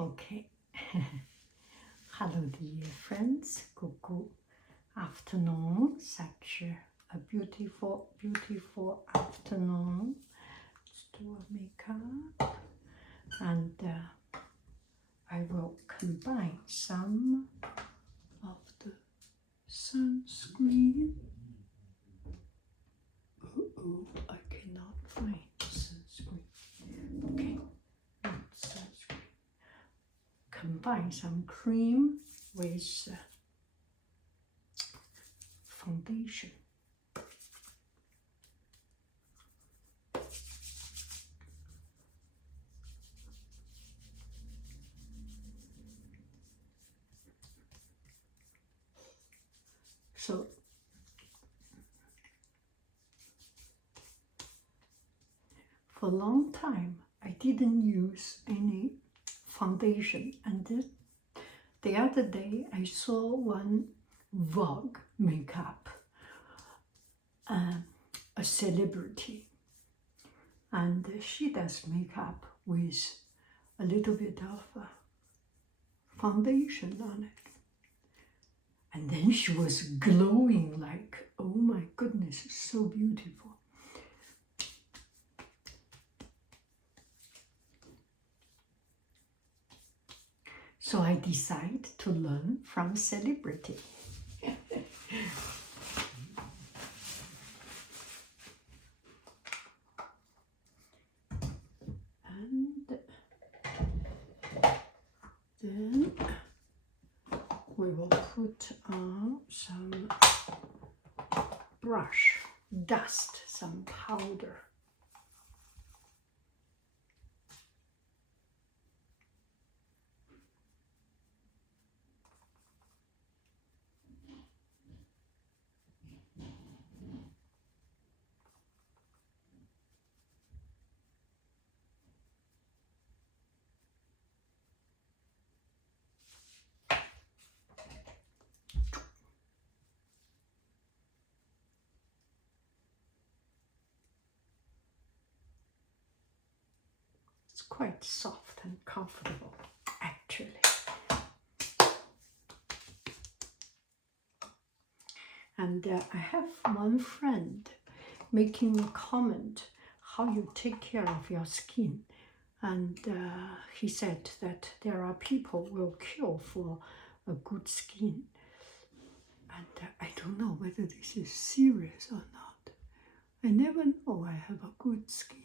Okay. Hello, dear friends. Good afternoon. Such a beautiful, beautiful afternoon. Let's do a makeup. And I will combine some of the sunscreen. Oh, I cannot find sunscreen. Okay, not sunscreen. Combine some cream with foundation. So for a long time, I didn't use any foundation, and the other day I saw one Vogue makeup, a celebrity, and she does makeup with a little bit of foundation on it. And then she was glowing like, oh my goodness, so beautiful. So I decided to learn from celebrity. And then we will put on some brush dust, some powder. It's quite soft and comfortable, actually. And I have one friend making a comment how you take care of your skin. And he said that there are people who will kill for a good skin. And I don't know whether this is serious or not. I never know I have a good skin.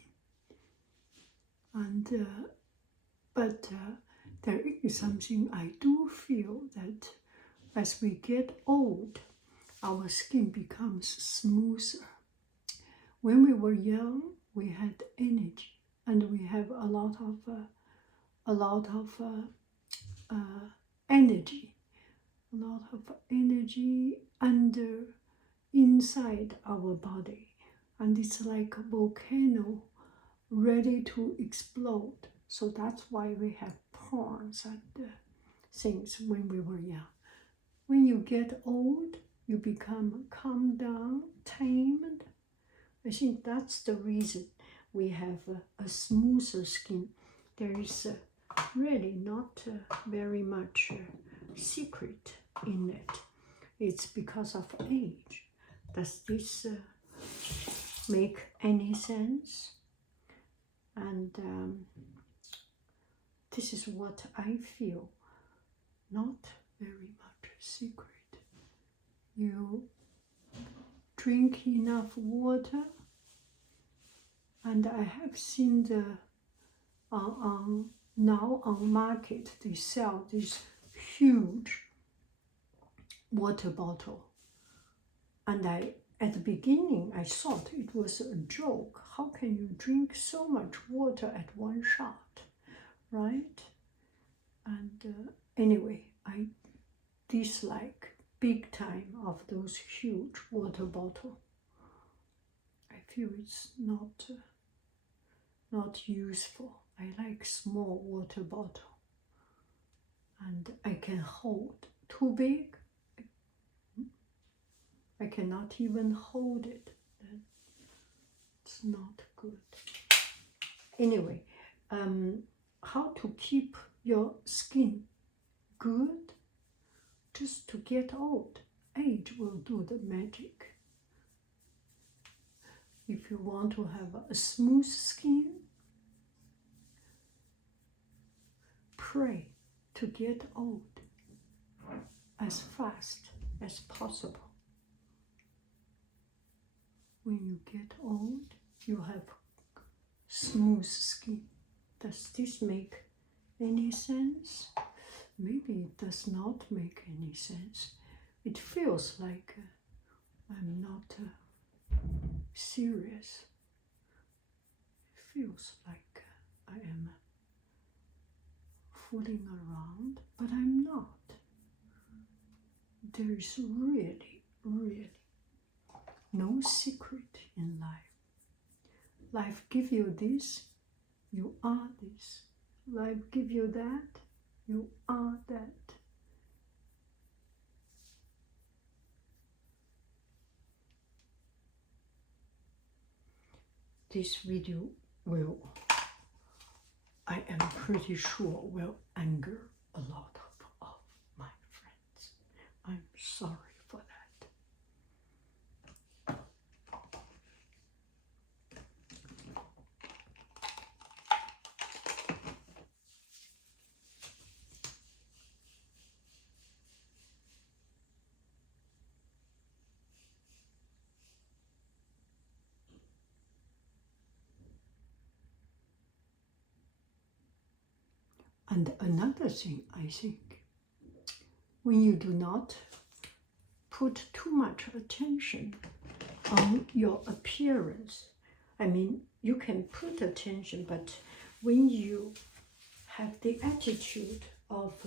And but there is something I do feel that as we get old, our skin becomes smoother. When we were young, we had energy, and we have a lot of energy inside our body, and it's like a volcano ready to explode. So that's why we have pores and things when we were young. When you get old, you become calmed down, tamed. I think that's the reason we have a smoother skin. There is really not very much secret in it. It's because of age. Does this make any sense? And this is what I feel. Not very much secret. You drink enough water, and I have seen now on market they sell this huge water bottle, and at the beginning I thought it was a joke. How can you drink so much water at one shot, right? And anyway, I dislike big time of those huge water bottle. I feel it's not useful. I like small water bottle, and I can hold. Too big, I cannot even hold it. It's not good. Anyway, how to keep your skin good just to get old. Age will do the magic. If you want to have a smooth skin, pray to get old as fast as possible. When you get old, you have smooth skin. Does this make any sense? Maybe it does not make any sense. It feels like I'm not serious. It feels like I am fooling around, but I'm not. There is really, really no secret in life. Life give you this, you are this. Life give you that, you are that. This video will, I am pretty sure, will anger a lot of my friends. I'm sorry for that. And another thing, I think, when you do not put too much attention on your appearance, I mean, you can put attention, but when you have the attitude of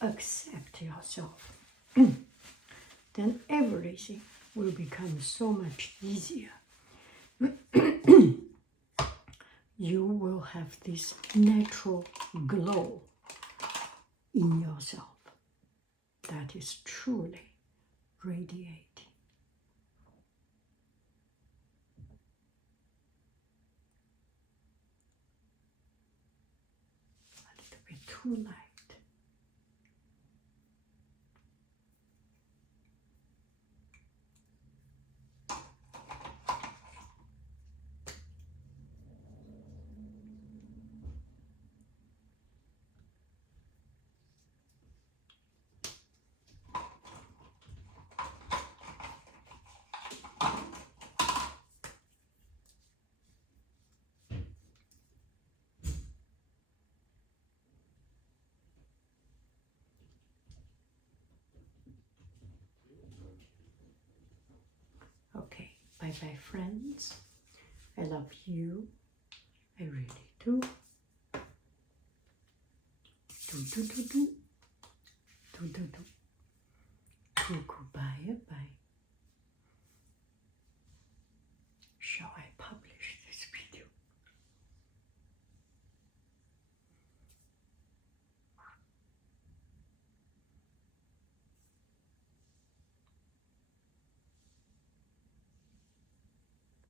accept yourself, then everything will become so much easier. You will have this natural glow in yourself that is truly radiating. A little bit too light. Okay, bye-bye friends. I love you. I really do. Do.